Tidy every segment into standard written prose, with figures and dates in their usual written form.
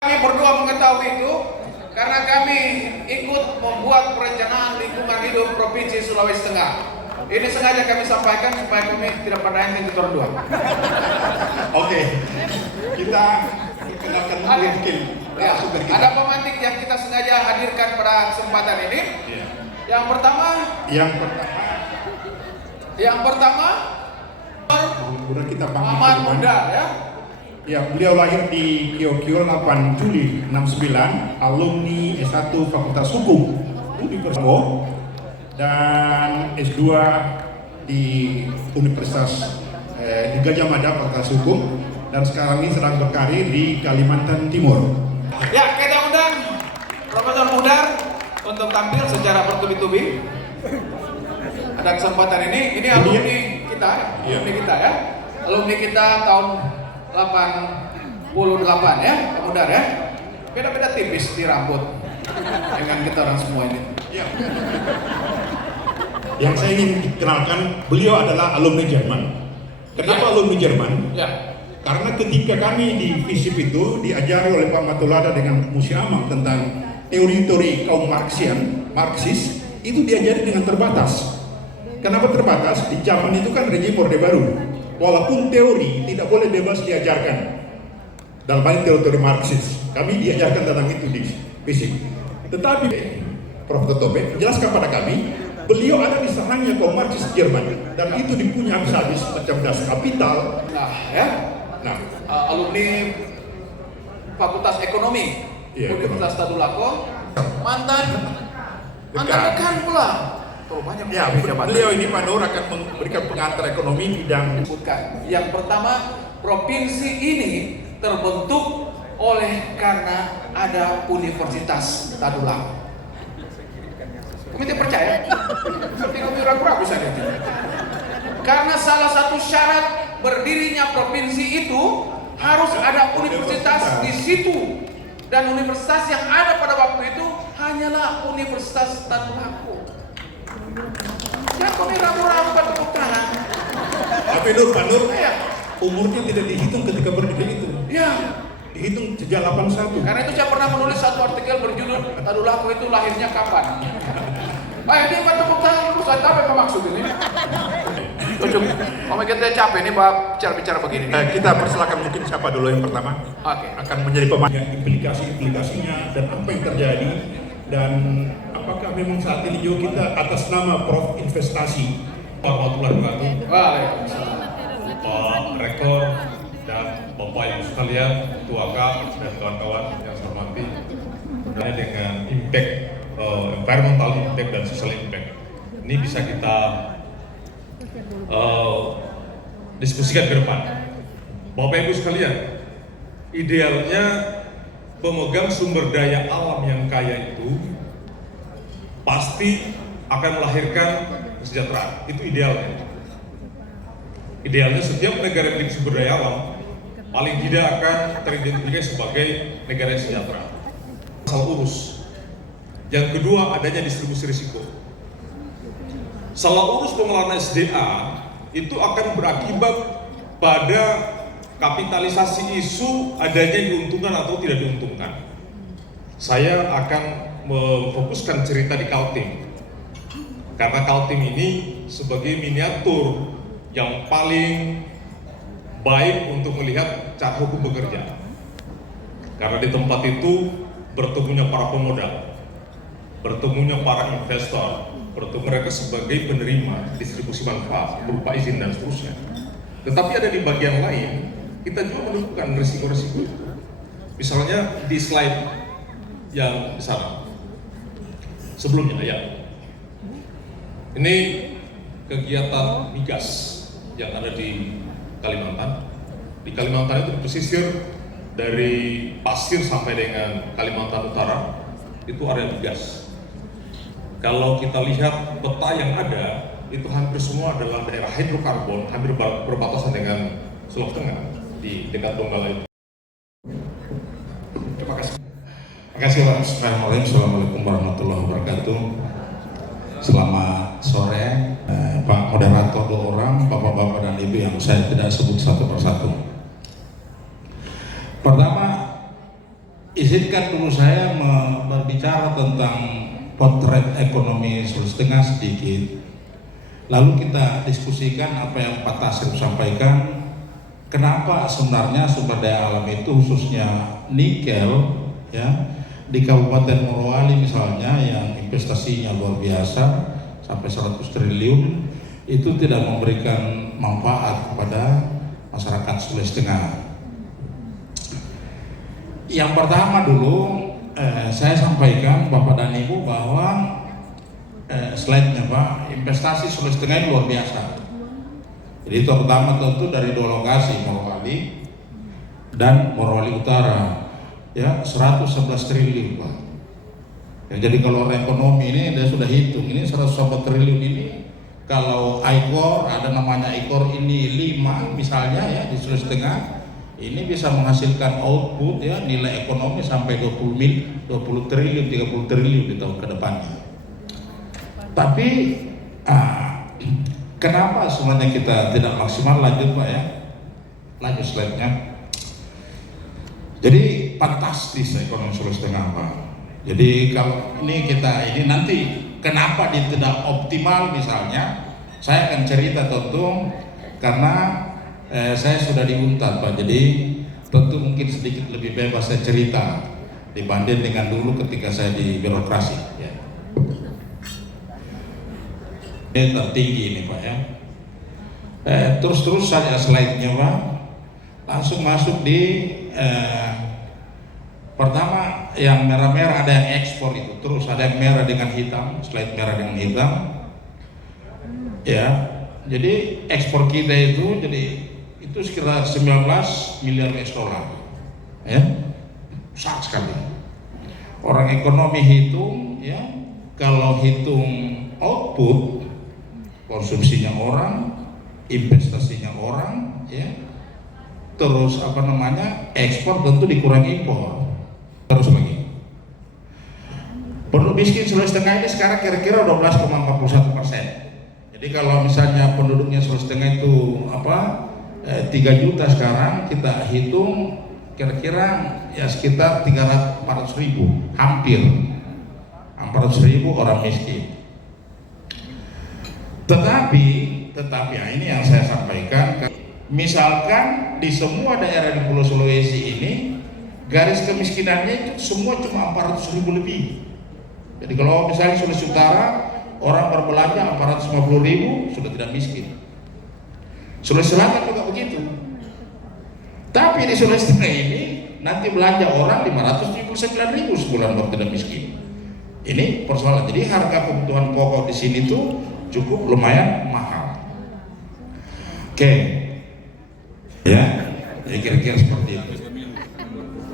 Kami berdua mengetahui itu karena kami ikut membuat perencanaan lingkungan hidup Provinsi Sulawesi Tengah. Ini sengaja kami sampaikan supaya kami tidak pada yang kita berdua. Oke, kita kenalkan mungkin. Ya, ada pemantik yang kita sengaja hadirkan pada kesempatan ini. Ya. Yang pertama, udah kita panggil Muhammad Muda ya. Ya, beliau lahir di Kiokio 8 Juli 69, alumni S1 Fakultas Hukum Universitas dan S2 di Universitas di Gajah Mada Fakultas Hukum, dan sekarang ini sedang berkarir di Kalimantan Timur. Ya, kita undang Profesor Mudar untuk tampil secara bertubi-tubi. Ada kesempatan ini alumni kita, alumni kita tahun 88 ya, Mudar ya. Beda-beda tipis di rambut dengan kita orang semua ini. Ya. Yang saya ingin kenalkan, beliau adalah alumni Jerman. Kenapa alumni Jerman? Ya. Karena ketika kami di FISIP itu diajari oleh Pak Matulada dengan Musiamang tentang teori-teori kaum Marxis, itu diajari dengan terbatas. Kenapa terbatas? Di zaman itu kan rejim Orde Baru. Walaupun teori tidak boleh bebas diajarkan. Dalam hal teori Marxis, kami diajarkan tentang itu di FISIP. Tetapi Prof. Totobe menjelaskan pada kami, beliau ada di sarangnya kaum Marxis Jerman, dan itu dipunya habis-habis macam Das Kapital. Alumni Fakultas Ekonomi Universitas Tadulako, mantan dekan pula. Banyak ya, beliau ini Pak Nur akan memberikan pengantar ekonomi bidang. Yang pertama, provinsi ini terbentuk oleh karena ada Universitas Tadulako. Kami tidak percaya, tapi kami ragu-ragu saja. Karena salah satu syarat berdirinya provinsi itu harus ada universitas di situ, dan universitas yang ada pada waktu itu hanyalah Universitas Tadulako. Jangan kami ragu-ragu pada tepuk tangan. Tapi Pak Nur, umurnya tidak dihitung ketika berdiri itu. Ya, dihitung sejak 81. Karena itu saya pernah menulis satu artikel berjudul Tadulako itu lahirnya kapan. Ini Pak tepuk tangan dulu, saya tahu apa maksud ini. Kalau kita capek nih Pak bicara begini. Kita persilakan mungkin siapa dulu yang pertama. Oke. Akan menjadi pemain implikasi-implikasinya dan apa yang terjadi, dan apakah memang saat ini juga kita atas nama Prof Investasi. Warahmatullahi wabarakatuh. Waalaikumsalam. Pak Rektor dan Bapak Ibu sekalian, Ketua KAP dan kawan-kawan yang saya hormati, dengan impact environmental impact dan social impact ini bisa kita diskusikan ke depan. Bapak Ibu sekalian, idealnya pemegang sumber daya alam yang kaya itu pasti akan melahirkan kesejahteraan. Itu idealnya. Idealnya setiap negara yang memiliki sumber daya alam paling tidak akan teridentifikasi sebagai negara yang sejahtera. Asal urus. Yang kedua, adanya distribusi risiko. Salah urus pengelolaan SDA itu akan berakibat pada kapitalisasi isu adanya diuntungkan atau tidak diuntungkan. Saya akan memfokuskan cerita di Kaltim, karena Kaltim ini sebagai miniatur yang paling baik untuk melihat cara hukum bekerja. Karena di tempat itu bertemunya para pemodal, bertemunya para investor, bertemu mereka sebagai penerima distribusi manfaat berupa izin dan seterusnya. Tetapi ada di bagian lain, kita juga menemukan risiko-risiko itu. Misalnya di slide yang di sana, sebelumnya ya, ini kegiatan migas yang ada di Kalimantan. Di Kalimantan itu pesisir dari Pasir sampai dengan Kalimantan Utara itu area migas. Kalau kita lihat peta yang ada, itu hampir semua adalah daerah hidrokarbon, hampir berbatasan dengan Sulawesi Tengah di dekat Donggala itu. Terima kasih. Terima kasih Pak. Assalamualaikum warahmatullahi wabarakatuh. Selamat sore Pak Moderator, dua orang, Bapak-Bapak dan Ibu yang saya tidak sebut satu persatu. Pertama, izinkan dulu saya berbicara tentang potret ekonomi Sulawesi Tengah sedikit. Lalu kita diskusikan apa yang Pak Tasrif sampaikan. Kenapa sebenarnya sumber daya alam itu khususnya nikel ya di Kabupaten Morowali misalnya yang investasinya luar biasa sampai 100 triliun itu tidak memberikan manfaat kepada masyarakat Sulawesi Tengah. Yang pertama dulu saya sampaikan Bapak dan Ibu bahwa slide-nya Pak, investasi Sulawesi Tengah ini luar biasa. Jadi terutama tentu dari dua lokasi Morowali dan Morowali Utara ya 111 triliun Pak. Ya, jadi kalau ekonomi ini dia sudah hitung ini 111 triliun ini kalau ICOR ada namanya ICOR ini 5 misalnya ya di Sulawesi Tengah ini bisa menghasilkan output ya nilai ekonomi sampai 20 triliun 30 triliun di tahun ke depannya. Tapi kenapa sebenarnya kita tidak maksimal? Lanjut Pak ya, lanjut slide-nya. Jadi fantastis ekonomi Sulawesi Tengah Pak. Jadi kalau ini nanti kenapa dia tidak optimal misalnya, saya akan cerita tentu karena saya sudah di Untar Pak, jadi tentu mungkin sedikit lebih bebas saya cerita dibanding dengan dulu ketika saya di birokrasi ya. Ini tertinggi ini Pak ya. Terus saja slide-nya Pak, langsung masuk di pertama yang merah-merah ada yang ekspor itu, terus ada yang merah dengan hitam, slide merah dengan hitam ya. Jadi ekspor kita itu itu sekitar 19 miliar US dollar ya, besar sekali. Orang ekonomi hitung ya, kalau hitung output konsumsinya orang, investasinya orang ya, terus ekspor tentu dikurangi impor. Terus lagi penduduk miskin Sulawesi Tengah ini sekarang kira-kira 12,41%. Jadi kalau misalnya penduduknya Sulawesi Tengah itu 3 juta sekarang kita hitung kira-kira ya sekitar 400 ribu, hampir 400 ribu orang miskin. Tetapi ya ini yang saya sampaikan, misalkan di semua daerah di Pulau Sulawesi ini garis kemiskinannya itu semua cuma 400 ribu lebih. Jadi kalau misalnya Sulawesi Utara orang berbelanja 450 ribu sudah tidak miskin. Sulawesi Selatan juga begitu. Tapi di Sulawesi Tengah ini nanti belanja orang 579 ribu sebulan baru tidak miskin. Ini persoalan. Jadi harga kebutuhan pokok di sini tuh cukup lumayan mahal. Oke, ya, jadi kira-kira seperti itu.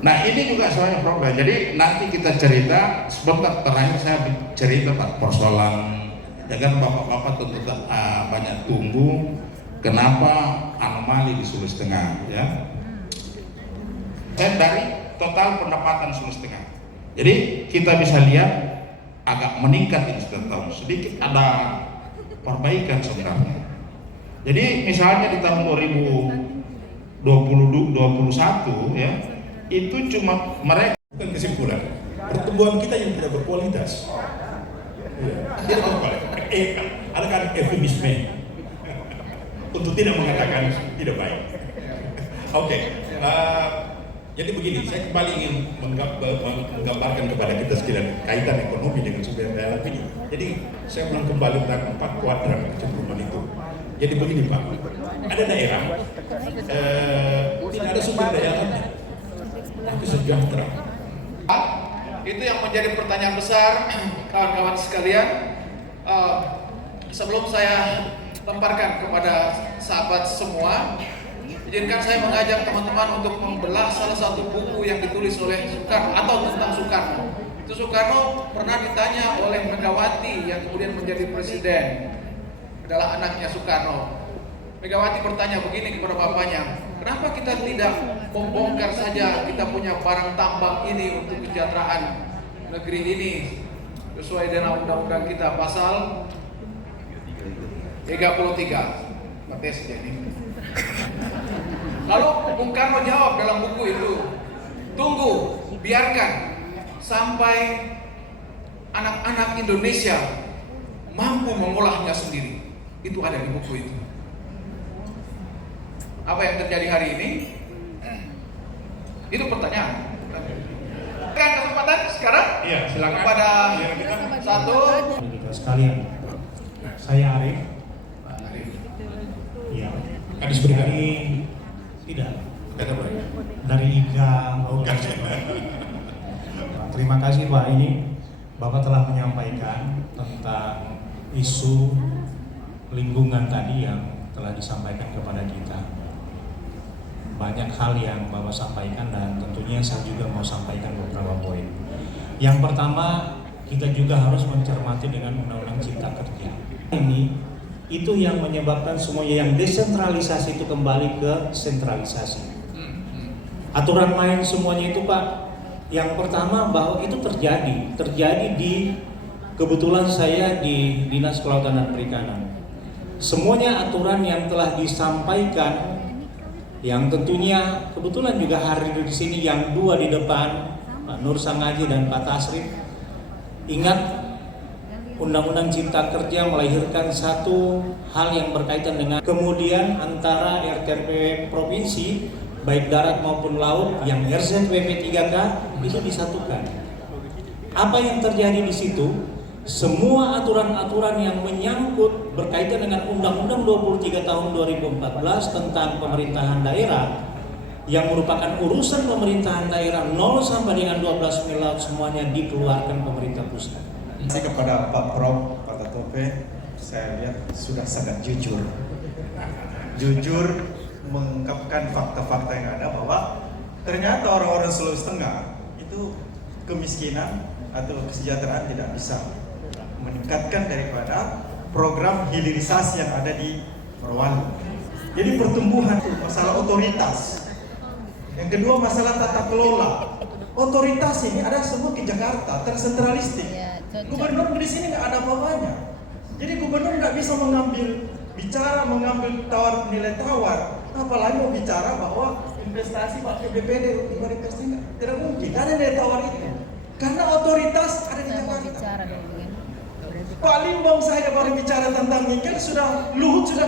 Nah ini juga soalnya problem. Jadi nanti kita cerita sebentar terakhir saya cerita Pak persoalan. Ya kan bapak-bapak tentu banyak tunggu. Kenapa anomali di Sulawesi Tengah ya? Dari total pendapatan Sulawesi Tengah. Jadi kita bisa lihat agak meningkat ini setiap tahun. Sedikit ada perbaikan sebenarnya. Jadi misalnya di tahun 2021 ya, itu cuma mereka Bukan kesimpulan, pertumbuhan kita yang tidak berkualitas. Ada kan eufemisme untuk tidak mengatakan tidak baik. Oke, jadi begini, saya kembali ingin menggambarkan kepada kita sekalian kaitan ekonomi dengan sumber daya alam ini. Jadi saya ulang kembali tentang 4 kuadran kecenderungan itu. Jadi begini Pak, ada daerah tidak ada sumber daya alamnya, tapi sejahtera. Itu yang menjadi pertanyaan besar kawan-kawan sekalian. Sebelum saya lemparkan kepada sahabat semua, izinkan saya mengajak teman-teman untuk membelah salah satu buku yang ditulis oleh Soekarno atau tentang Soekarno. Itu Soekarno pernah ditanya oleh Megawati yang kemudian menjadi presiden, adalah anaknya Soekarno. Megawati bertanya begini kepada bapaknya, kenapa kita tidak membongkar saja kita punya barang tambang ini untuk kesejahteraan negeri ini sesuai dengan undang-undang kita pasal 33 Bates jadi. Lalu Bung Karno jawab dalam buku itu, tunggu, biarkan sampai anak-anak Indonesia mampu mengolahnya sendiri. Itu ada di buku itu. Apa yang terjadi hari ini? Itu pertanyaan. Kan kesempatan sekarang? Iya, silakan. Kepada satu. Kita sekalian. Saya Arif. Iya. Kadis Berikan. Dari tidak. Dari IGA. Terima kasih Pak. Ini Bapak telah menyampaikan tentang isu lingkungan tadi yang telah disampaikan kepada kita. Banyak hal yang Bapak sampaikan dan tentunya saya juga mau sampaikan beberapa poin. Yang pertama, kita juga harus mencermati dengan Undang-Undang Cipta Kerja. Ini itu yang menyebabkan semuanya yang desentralisasi itu kembali ke sentralisasi. Aturan main semuanya itu Pak, yang pertama bahwa itu terjadi di kebetulan saya di Dinas Kelautan dan Perikanan. Semuanya aturan yang telah disampaikan, yang tentunya kebetulan juga hadir di sini yang dua di depan, Pak Nur Sangaji dan Pak Tasrif. Ingat, Undang-Undang Cipta Kerja melahirkan satu hal yang berkaitan dengan kemudian antara RTP provinsi baik darat maupun laut yang RZWP 3K itu disatukan. Apa yang terjadi di situ? Semua aturan-aturan yang menyangkut berkaitan dengan Undang-Undang 23 tahun 2014 tentang pemerintahan daerah yang merupakan urusan pemerintahan daerah 0 sampai dengan 12 mil laut semuanya dikeluarkan pemerintah pusat. Kepada Pak Prof, Pak Tatope, saya lihat sudah sangat jujur mengungkapkan fakta-fakta yang ada bahwa ternyata orang-orang Sulawesi Tengah itu kemiskinan atau kesejahteraan tidak bisa meningkatkan daripada program hilirisasi yang ada di Morowali. Jadi pertumbuhan, masalah otoritas. Yang kedua masalah tata kelola. Otoritas ini ada semua di Jakarta, tersentralistik. Gubernur di sini nggak ada apa-apanya. Jadi gubernur nggak bisa mengambil nilai tawar. Apalagi mau bicara bahwa investasi pakai BPD untuk investasi tidak mungkin. Ada nilai tawar itu. Karena otoritas ada di Jakarta. Pak Limbong saya baru bicara tentang nikel sudah Luhut sudah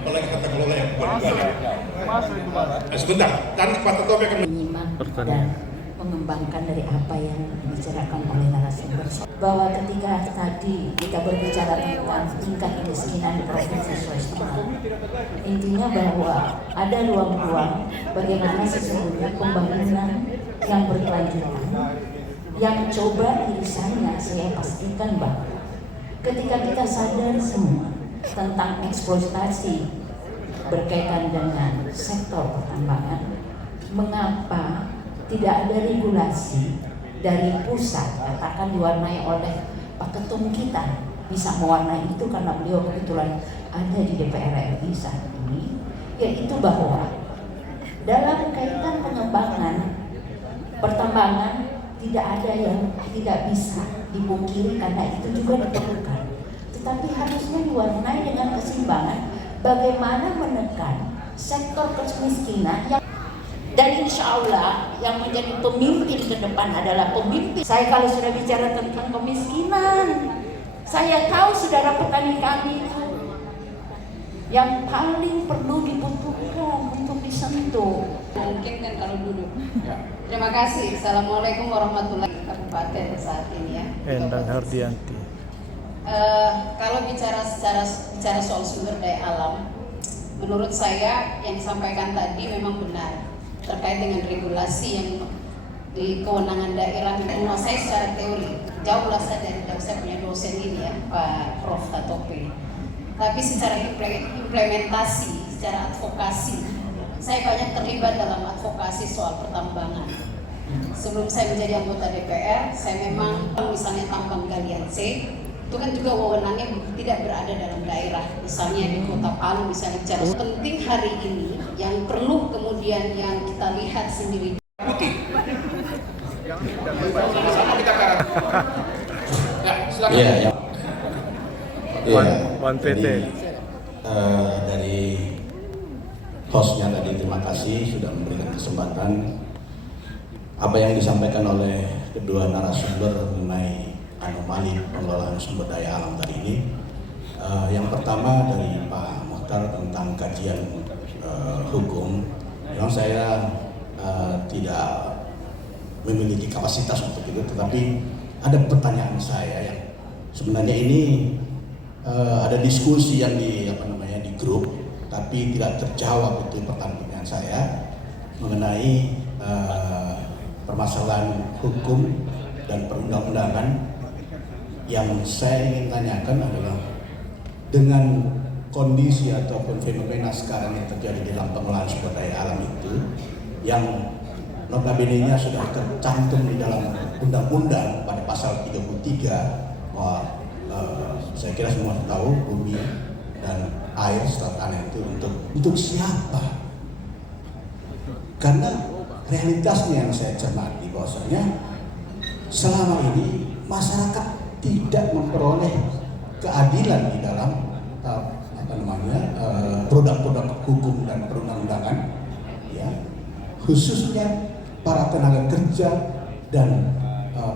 Apalagi kata kelola yang sebentar, kan Pak Tatope akan menyimak dan mengembangkan dari apa yang dibicarakan oleh narasumber. Bahwa ketika tadi kita berbicara tentang tingkat kemiskinan di Provinsi Sulawesi Tengah, intinya bahwa ada ruang-ruang bagaimana sesungguhnya pembangunan yang berkelanjutan yang coba irisannya saya pastikan bahwa ketika kita sadar semua tentang eksploitasi berkaitan dengan sektor pertambangan, mengapa tidak ada regulasi dari pusat, katakan diwarnai oleh Pak Ketum kita bisa mewarnai itu karena beliau kebetulan ada di DPR RI saat ini, yaitu bahwa dalam kaitan pengembangan pertambangan tidak ada yang tidak bisa dipungkiri karena itu juga diperlukan. Tetapi harusnya diwarnai dengan keseimbangan bagaimana menekan sektor kemiskinan yang dan insya Allah yang menjadi pemimpin ke depan adalah pemimpin. Saya kalau sudah bicara tentang kemiskinan, saya tahu saudara petani kami itu yang paling perlu dibutuhkan untuk disentuh. Mungkin kan kalau duduk. Terima kasih. Assalamualaikum warahmatullahi wabarakatuh saat ini ya. Endang Hardianti. Kalau bicara soal sumber daya alam, menurut saya yang disampaikan tadi memang benar terkait dengan regulasi yang di kewenangan daerah menguasai secara teori. Jauh dari saya punya dosen ini ya, Pak Prof Tatope. Tapi secara implementasi, secara advokasi, saya banyak terlibat dalam advokasi soal pertambangan. Sebelum saya menjadi anggota DPR, saya memang misalnya tambang galian C, itu kan juga wewenangnya tidak berada dalam daerah. Misalnya di Kota Palu, misalnya bicara penting hari ini, yang perlu kemudian yang kita lihat sendiri. Putih. Sama kita kan. Ya, silakan. Iya. One PT. Dari hostnya tadi, terima kasih sudah memberikan kesempatan. Apa yang disampaikan oleh kedua narasumber mengenai anomali pengelolaan sumber daya alam tadi ini, yang pertama dari Pak Muhtar tentang kajian hukum, memang saya tidak memiliki kapasitas untuk itu, tetapi ada pertanyaan saya yang sebenarnya ini ada diskusi yang di grup, tapi tidak terjawab itu pertanyaan saya mengenai permasalahan hukum dan perundang-undangan. Yang saya ingin tanyakan adalah dengan kondisi ataupun fenomena sekarang yang terjadi dalam pengelolaan sumber daya alam itu, yang notabene-nya sudah tercantum di dalam undang-undang pada pasal 33 bahwa saya kira semua tahu bumi dan air serta tanah itu untuk siapa? Karena realitasnya yang saya cermati bahwasanya selama ini masyarakat tidak memperoleh keadilan di dalam produk-produk hukum dan perundang-undangan, ya, khususnya para tenaga kerja dan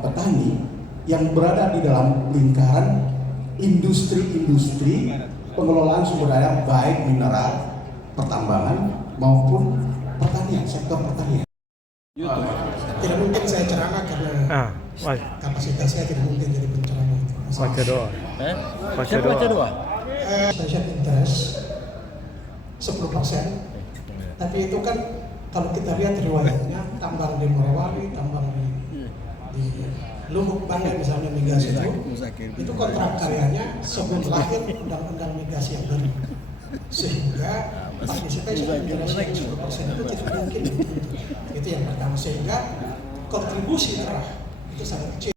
petani yang berada di dalam lingkaran industri-industri pengelolaan sumber daya baik mineral, pertambangan maupun pertanian, sektor pertanian. Tidak mungkin saya ceramah karena kapasitasnya tidak mungkin jadi penceramah. Baca doa. Baca doa. Special interest 10%. Tapi itu kan kalau kita lihat riwayatnya, tambang di Morowali, tambang di Luhuk Banggai misalnya migas itu kontrak karyanya sebelum lahir undang-undang migas yang baru, sehingga participation interest 10% itu tidak mungkin. Itu yang pertama, sehingga kontribusi terah itu sangat kecil.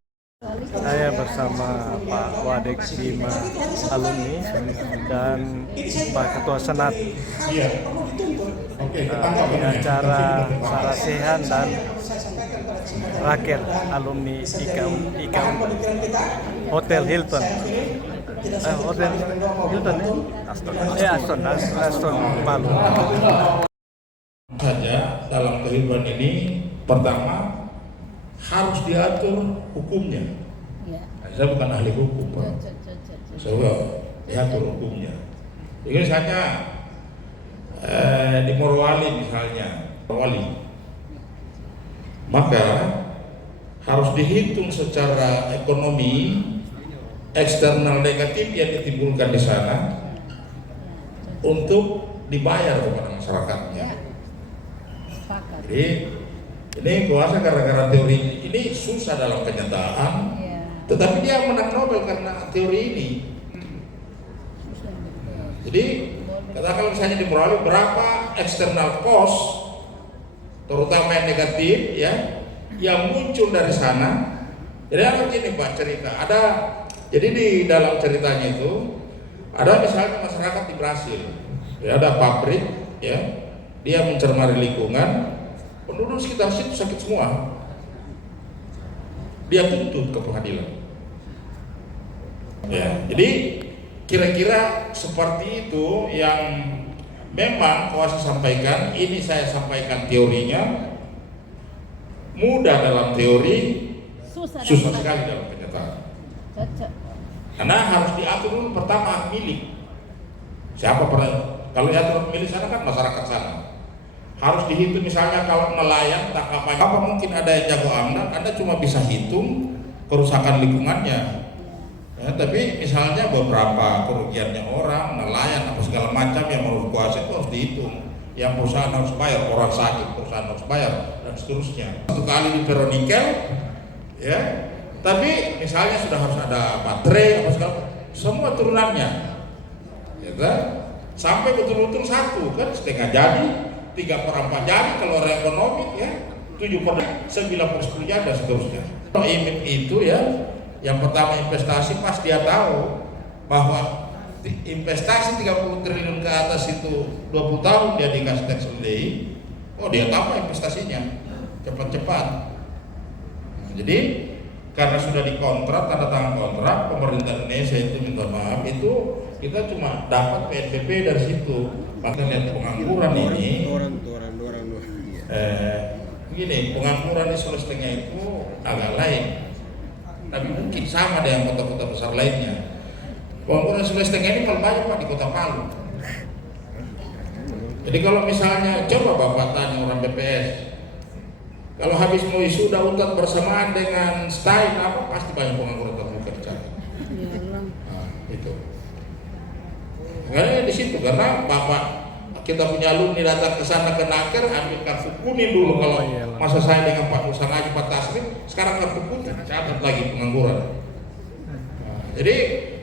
Saya bersama Pak Wadek Bima alumni dan Pak Ketua Senat di acara Sarasehan dan Raker alumni IKA Hotel Hilton. Hotel Hilton Aston Palu. Saja dalam kehidupan ini, pertama harus diatur hukumnya. Saya bukan ahli hukum, Pak. Saya diatur hukumnya. Jadi misalnya di Morowali misalnya, maka harus dihitung secara ekonomi eksternal negatif yang ditimbulkan di sana untuk dibayar kepada masyarakatnya. Jadi ini kuasa gara-gara teori ini susah dalam kenyataan, tetapi dia menang Nobel karena teori ini. Jadi katakan misalnya di Morowali berapa external cost, terutama yang negatif ya, yang muncul dari sana. Jadi apa gini Pak cerita, jadi di dalam ceritanya itu ada misalnya masyarakat di Brasil, ya, ada pabrik, ya, dia mencemari lingkungan, penduduk sekitar situ sakit semua, dia tuntut ke pengadilan. Ya, jadi kira-kira seperti itu yang memang kuasa sampaikan. Ini saya sampaikan teorinya, mudah dalam teori, susah sekali dalam kenyataan. Karena harus diatur dulu pertama hak milik. Siapa pernah? Kalau diatur milik sana kan masyarakat sana. Harus dihitung misalnya kalau nelayan tangkapannya apa mungkin ada yang jago amdal, Anda cuma bisa hitung kerusakan lingkungannya. Ya, tapi misalnya beberapa kerugiannya orang, nelayan apa segala macam yang menurut kuasa itu harus dihitung. Yang perusahaan harus bayar, orang sakit perusahaan harus bayar dan seterusnya. Satu kali di ferronikel, ya. Tapi misalnya sudah harus ada baterai apa segala, semua turunannya, ya kan? Sampai betul-betul satu kan setengah jadi, 3/4 jadi kalau ekonomi ya, 7/9/10 jadi dan seterusnya. Kalau IMIP itu ya, yang pertama investasi pas dia tahu bahwa investasi 30 triliun ke atas itu 20 tahun dia dikasih tax holiday, oh dia tambah investasinya cepat-cepat. Nah, jadi karena sudah dikontrak, tanda tangan kontrak, pemerintah Indonesia itu minta maaf, itu kita cuma dapat PNBP dari situ. Maka lihat pengangguran ini, begini, pengangguran di Sulawesi Tengah itu agak lain, tapi mungkin sama dengan kota-kota besar lainnya. Pengangguran Sulawesi Tengah ini paling banyak Pak di Kota Palu. Jadi kalau misalnya coba Bapak tanya orang BPS, kalau habis mau wisuda UNTAD bersamaan dengan STAI apa, pasti banyak pengangguran tetap kerja. Nah, itu. Karena di situ, karena Bapak kita punya alumni datang ke sana ke Naker, ambil kartu kuning dulu kalau masa saya dengan Pak Musa Ngaji, Pak Tasrif, sekarang kartu kuning, catat lagi pengangguran. Nah, jadi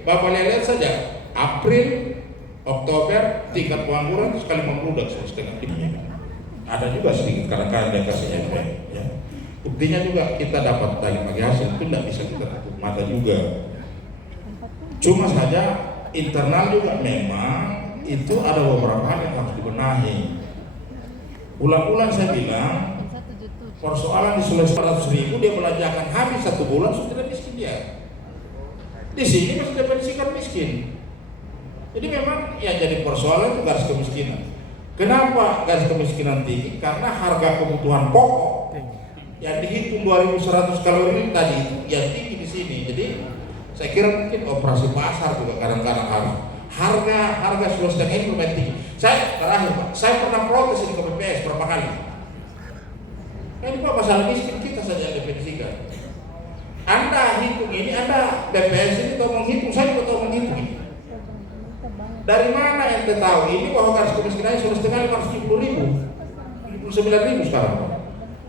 Bapak lihat saja, April, Oktober, tingkat pengangguran sekali membludak 1,5. Ada juga sedikit kadang-kadang ada kasih efek. Ya. Buktinya juga kita dapat dari pagi hasil itu tidak bisa kita tutup mata juga. Cuma saja internal juga memang itu ada beberapa hal yang harus dibenahi. Ulang-ulang saya bilang, persoalan di Sulawesi 400.000 dia belanjakan habis 1 bulan sudah miskin dia. Di sini masih definisikan miskin. Jadi memang yang jadi persoalan itu garis kemiskinan. Kenapa garis kemiskinan tinggi? Karena harga kebutuhan pokok yang dihitung 2.100 kalori tadi itu yang tinggi di sini. Jadi saya kira mungkin operasi pasar juga kadang-kadang harga Sulawesi Tengah ini lumayan tinggi. Saya terakhir Pak, saya pernah protes ini ke BPS berapa kali. Nah, ini Pak masalah miskin kita saja definisikan. Anda hitung ini, Anda BPS ini tahu menghitung, saya juga tahu menghitung ini. Dari mana ente tahu ini bahwa garis kemiskinannya Sulawesi Tengah 570.000, 79.000 sekarang Pak.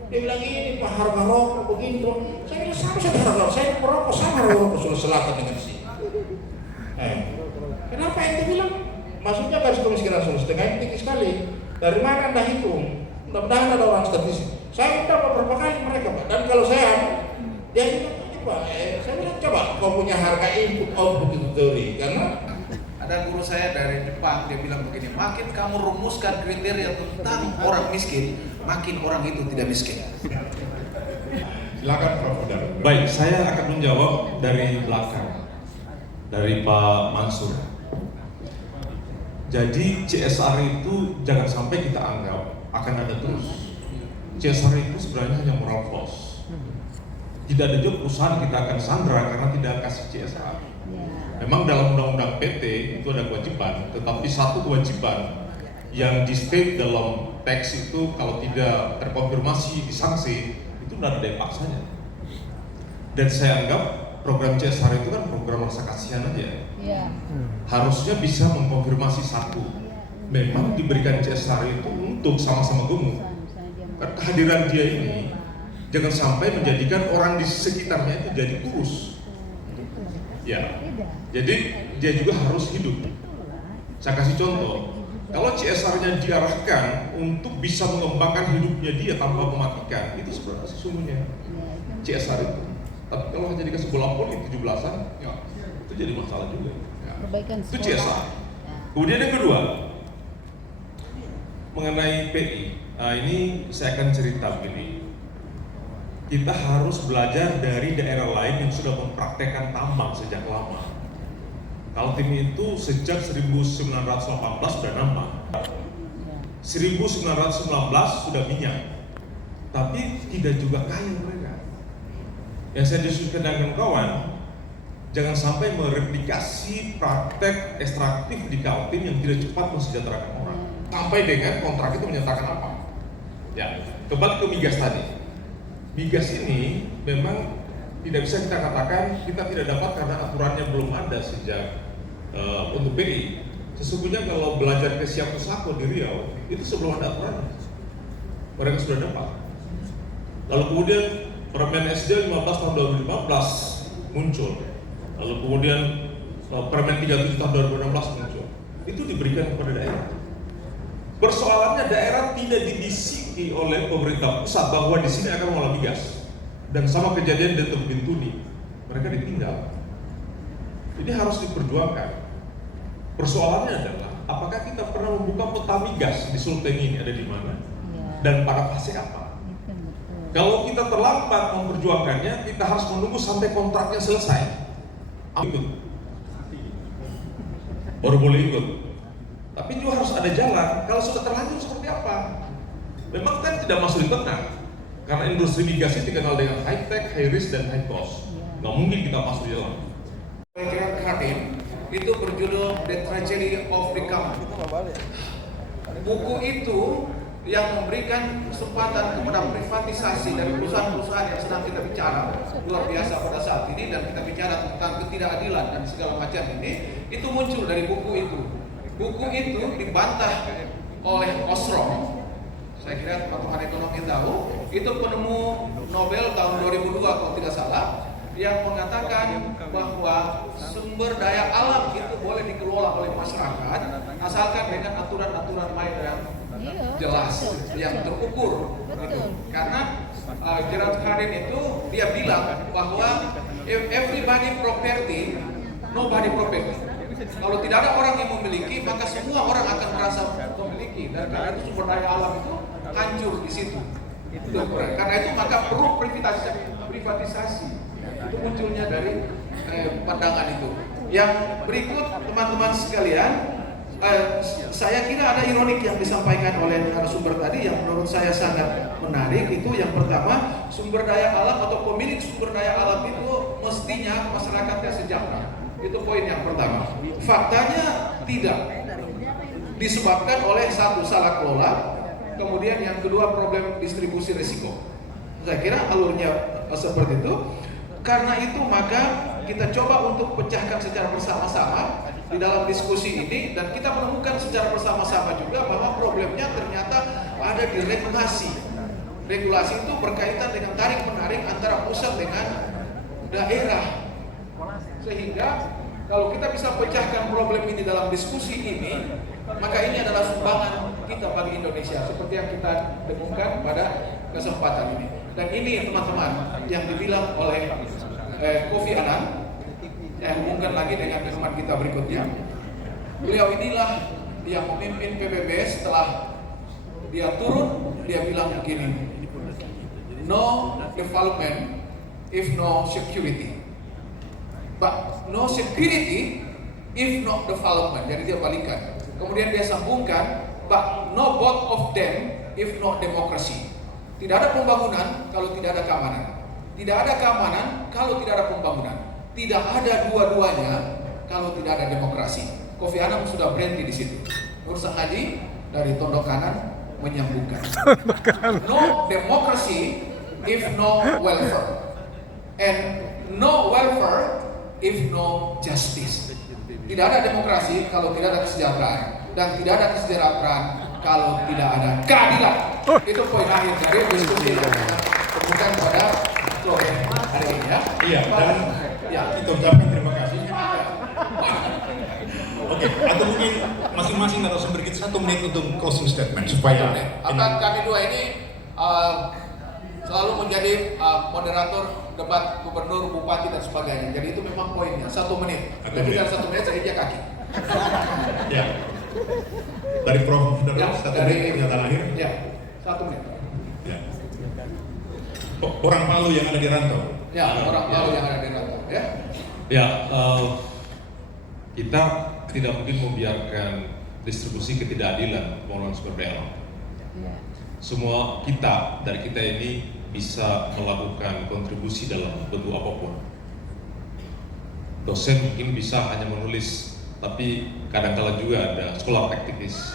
Dia bilang ini Pak harga rokok begitu. Saya bilang sama saja harga rokok, saya merokok sama harga rokok Sulawesi Selatan dengan sini. Kenapa ente bilang? Maksudnya garis kemiskinan Sulawesi Tengah ini tinggi sekali. Dari mana Anda hitung? Mudah-mudahan ada orang statistik. Saya minta beberapa kali mereka Pak. Dan kalau saya dia bilang ini Pak, saya bilang coba kau punya harga input output itu teori karena ada guru saya dari Jepang, dia bilang begini, makin kamu rumuskan kriteria tentang orang miskin, makin orang itu tidak miskin. Silakan Prof. Udar. Baik, saya akan menjawab dari belakang, dari Pak Mansur. Jadi CSR itu jangan sampai kita anggap akan ada terus. CSR itu sebenarnya hanya moral force. Tidak ada juga perusahaan kita akan sandra karena tidak kasih CSR. Memang dalam undang-undang PT itu ada kewajiban, tetapi satu kewajiban yang di state dalam teks itu kalau tidak terkonfirmasi disanksi itu tidak ada paksanya. Dan saya anggap program CSR itu kan program rasa kasihan aja. Harusnya bisa mengkonfirmasi satu, memang diberikan CSR itu untuk sama-sama gemuk. Kehadiran dia ini jangan sampai menjadikan orang di sekitarnya itu jadi kurus. Ya, jadi dia juga harus hidup. Saya kasih contoh, kalau CSR-nya diarahkan untuk bisa mengembangkan hidupnya dia tanpa mematikan, itu sebenarnya sesungguhnya CSR itu. Tapi kalau hanya dikasih bola voli 17-an, ya, itu jadi masalah juga. Ya. Itu CSR. Kemudian yang kedua, mengenai PI. Nah, ini saya akan cerita begini. Kita harus belajar dari daerah lain yang sudah mempraktekkan tambang sejak lama. Kaltim itu sejak 1918 sudah nambang. 1919 sudah minyak. Tapi tidak juga kaya mereka. Yang saya diskusikan dengan kawan, jangan sampai mereplikasi praktek ekstraktif di Kaltim yang tidak cepat mensejahterakan orang. Sampai dengan kontrak itu menyatakan apa? Ya, kembali ke migas tadi. Migas ini memang tidak bisa kita katakan kita tidak dapat karena aturannya belum ada sejak untuk PI. Sesungguhnya kalau belajar ke Siap Pusako di Riau itu sebelum ada aturan mereka sudah dapat. Lalu kemudian Permen SJ 15 tahun 2015 muncul. Lalu kemudian Permen 37 tahun 2016 muncul. Itu diberikan kepada daerah. Persoalannya daerah tidak dibisiki oleh pemerintah pusat bahwa di sini akan mengolah migas. Dan sama kejadian di Teluk Bintuni, mereka ditinggal. Ini harus diperjuangkan. Persoalannya adalah apakah kita pernah membuka peta migas di Sulteng ini ada di mana dan pada fase apa? Kalau kita terlambat memperjuangkannya, kita harus menunggu sampai kontraknya selesai. Ikut. Baru boleh ikut. Tapi juga harus ada jalan. Kalau sudah terlanjur seperti apa? Memang kan tidak masuk di tengah. Karena industri migas dikenal dengan high tech, high risk, dan high cost. Nggak mungkin kita masuk di dalam. Gerard Hardin itu berjudul The Tragedy of Becoming. Buku itu yang memberikan kesempatan kepada privatisasi dari perusahaan-perusahaan yang sedang kita bicara luar biasa pada saat ini, dan kita bicara tentang ketidakadilan dan segala macam ini, itu muncul dari buku itu. Buku itu dibantah oleh Ostrom. Saya kira teman-teman ekonomi tahu, itu penemu Nobel tahun 2002 kalau tidak salah, yang mengatakan bahwa sumber daya alam itu boleh dikelola oleh masyarakat asalkan dengan aturan-aturan main yang jelas, yang terukur. Gitu. Karena Gerard Hardin itu dia bilang bahwa if everybody property, nobody property. Kalau tidak ada orang yang memiliki, maka semua orang akan merasa memiliki. Dan karena itu sumber daya alam itu hancur di situ. Karena itu maka perlu privatisasi. Itu munculnya dari pandangan itu. Yang berikut teman-teman sekalian, saya kira ada ironik yang disampaikan oleh narasumber tadi yang menurut saya sangat menarik. Itu yang pertama, sumber daya alam atau pemilik sumber daya alam itu mestinya masyarakatnya sejahtera. Itu poin yang pertama. Faktanya tidak, disebabkan oleh satu, salah kelola, kemudian yang kedua problem distribusi risiko. Saya kira alurnya seperti itu. Karena itu maka kita coba untuk pecahkan secara bersama-sama di dalam diskusi ini, dan kita menemukan secara bersama-sama juga bahwa problemnya ternyata ada di regulasi. Regulasi itu berkaitan dengan tarik-menarik antara pusat dengan daerah. Sehingga kalau kita bisa pecahkan problem ini dalam diskusi ini, maka ini adalah sumbangan kita bagi Indonesia seperti yang kita dengungkan pada kesempatan ini. Dan ini teman-teman yang dibilang oleh Kofi Annan, saya hubungkan lagi dengan teman kita berikutnya. Beliau inilah yang memimpin PBB. Setelah dia turun, dia bilang begini, no development if no security, but no security if not development. Jadi dia balikan. Kemudian dia sambungkan, but no both of them if not democracy. Tidak ada pembangunan kalau tidak ada keamanan. Tidak ada keamanan kalau tidak ada pembangunan. Tidak ada dua-duanya kalau tidak ada demokrasi. Kofi Annan sudah berhenti di situ. Nur Haji dari tondok kanan menyambungkan. No democracy if no welfare, and no welfare if no justice. Tidak ada demokrasi kalau tidak ada kesejahteraan, dan tidak ada kesejahteraan kalau tidak ada keadilan. Itu poin akhir dari diskusi yang kita temukan pada sore hari ini ya. Iya, dan ya, kita ucapkan terima kasih. Oke, atau mungkin masing-masing narasumber kita 1 menit untuk closing statement supaya kami dua ini selalu menjadi moderator debat gubernur, bupati dan sebagainya. Jadi itu memang poinnya 1 menit. Jadi dari 1 menit saya injak kaki. Ya. Dari Prof. Ya, dari pernyataan akhir. Ya, 1 menit. Ya. Orang Palu yang ada di rantau. Ya, orang Palu yang ada di rantau. Ya. Ya, kita tidak mungkin membiarkan distribusi ketidakadilan pengelolaan sumber daya alam. Semua kita, dari kita ini bisa melakukan kontribusi dalam bentuk apapun. Dosen mungkin bisa hanya menulis, tapi kadang-kala juga ada sekolah praktis,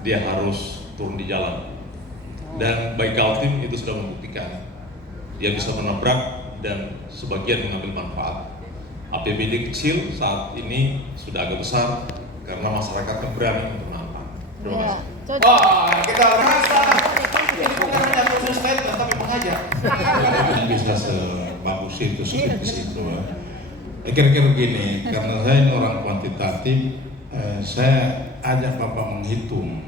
dia harus turun di jalan. Dan by Galtim itu sudah membuktikan, dia bisa menabrak dan sebagian mengambil manfaat. APBD kecil saat ini sudah agak besar karena masyarakat berani untuk manfaat. Terima kasih. Wah, kita rasa ini bukan hanya khusus statement tapi mengajar. Bisa sebagus itu, sekritis itu. Kira-kira begini, karena saya ini orang kuantitatif, saya ajak Bapak menghitung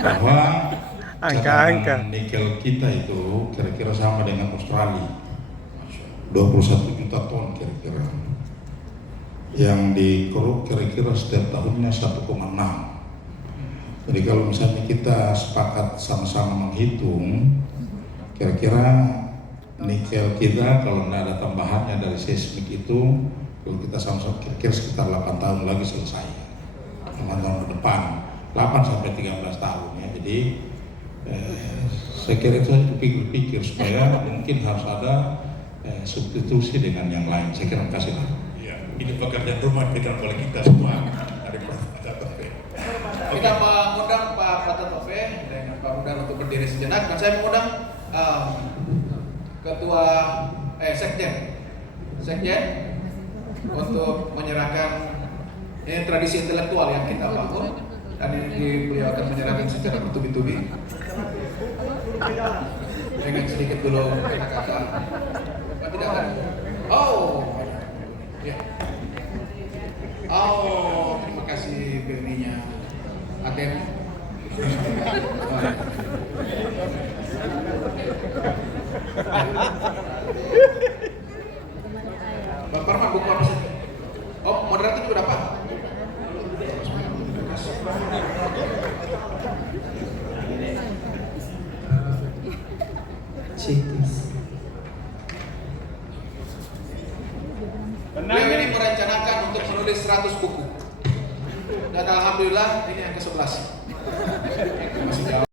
bahwa angka-angka nikel kita itu kira-kira sama dengan Australia, 21 juta ton kira-kira. Yang dikeruk kira-kira setiap tahunnya 1,6. Jadi kalau misalnya kita sepakat sama-sama menghitung, kira-kira nikel kita kalau tidak ada tambahannya dari seismik itu, kalau kita sama-sama kira-kira sekitar 8 tahun lagi selesai. 8 tahun ke depan, 8 sampai 13 tahun ya. Jadi saya kira itu pikir supaya mungkin harus ada substitusi dengan yang lain. Saya kira kasih lah. Ya, ini pekerjaan rumah dipegang oleh kita semua dari Prof. Kita mengundang Pak Pratatove dengan Pak Rudan untuk berdiri sejenak, dan saya mengundang Ketua Sekjen untuk menyerahkan ini tradisi intelektual yang kita bangun, dan ini beliau akan menyerahkan secara bertubi-tubi dengan sedikit dulu kata-kata. Tidak akan. Ya. Terima kasih BNI-nya Aten. Bang Parman, buku apa sih? Oh, moderator juga dapat. Beliau ini merencanakan untuk menulis 100 buku. Dan alhamdulillah ini yang ke-11. Masih jauh.